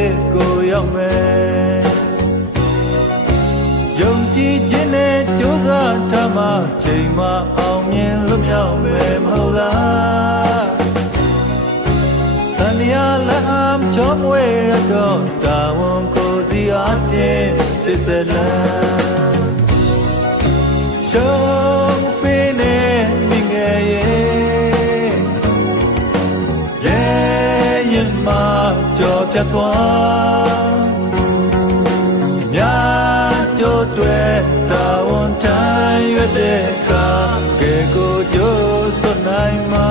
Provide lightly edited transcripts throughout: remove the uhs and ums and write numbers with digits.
လေးကိုရောက်မယ်ယုံကြည်ခြင်းနဲ့ကြိုးစားထားမှချိန်မှအောင်မြင်လွတ်မြောက်မယ်မဟုတ်လားတန်ရာလမ်းချောမွေရတော့တာဝန်ကိုစီအားတင်စိတ်ဆက်လန်းရှုံးပေးနေမိငယ်ရဲ့ရင်မကြော်ပြတ်သွားများကြိုးတွေတာဝန်တိုင်းရွက်တဲ့အခါကဲကိုကြိုးစွနိုင်မှာ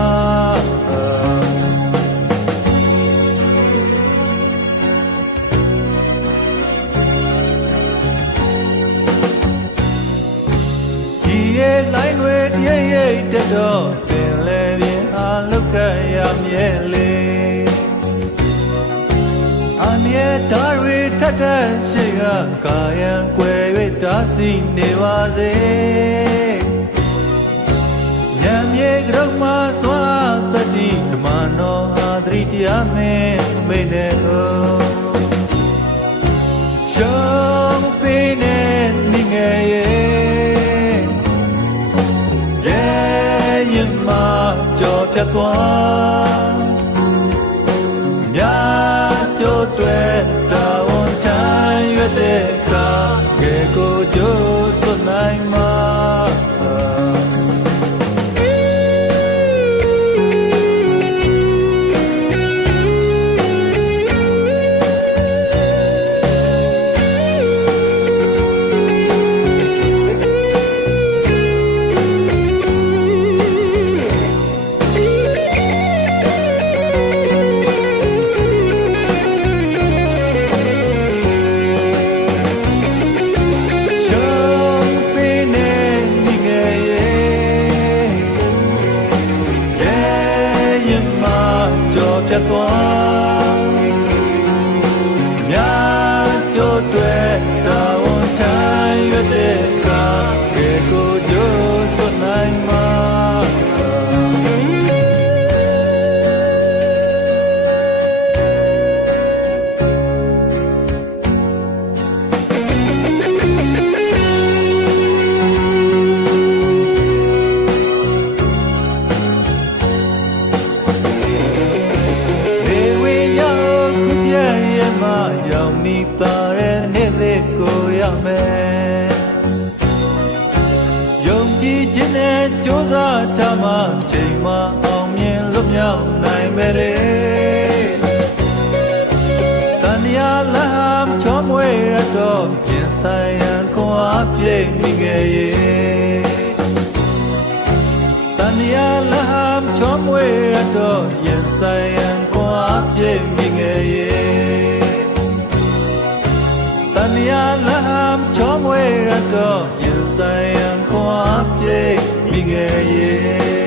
လိုင်းတွေတရိပ်ရိပ်တက်တော့ပင်လေပြင်းအားလုတ်ခတ်ရမြဲလေအမြဲဓာရီထက်တဲ့ရှိကကာယံကွယ်၍တားဆီးနေပါစေညံမြေကြောက်မှစွာတတိဓမ္မနောဟာသတိတရားမင်းမိနေလို့ရှုံးပေးနေနေငယ်ရင်မကြော်ပြတ်သွားများကြိုးတွေတာဝန်တိုင်းရွက်တဲ့အခါကဲကိုကြိုးစွနိုင်မှာပြတ်သွားများကြိုးတွေတာဝန်တိုင်းရွက်တဲ့အခါကဲကိုကြိုးစွနိုင်မှာရောင်နီတာတဲ့နေ့လေးကိုရမယ်ယုံကြည်ခြင်းနဲ့ကြိုးစားထားမှချိန်မှအောင်မြင်လွတ်မြောက်နိုင်မယ်လေတန်ရာလမ်းချောမွေရတော့ပြင်ဆိုင်ရန်ခွန်အားပြည့်မိငယ်ရဲ့တန်ရာလမ်းချောမွေရတော့ပြင်ဆိုင်ရန်ခွန်အားပြည့်မိငယ်ရဲ့တန်ရာလမ်းချောမွေရတော့ရင်ဆိုင်ရန်ခွန်အားပြည့်မိငယ်ရဲ့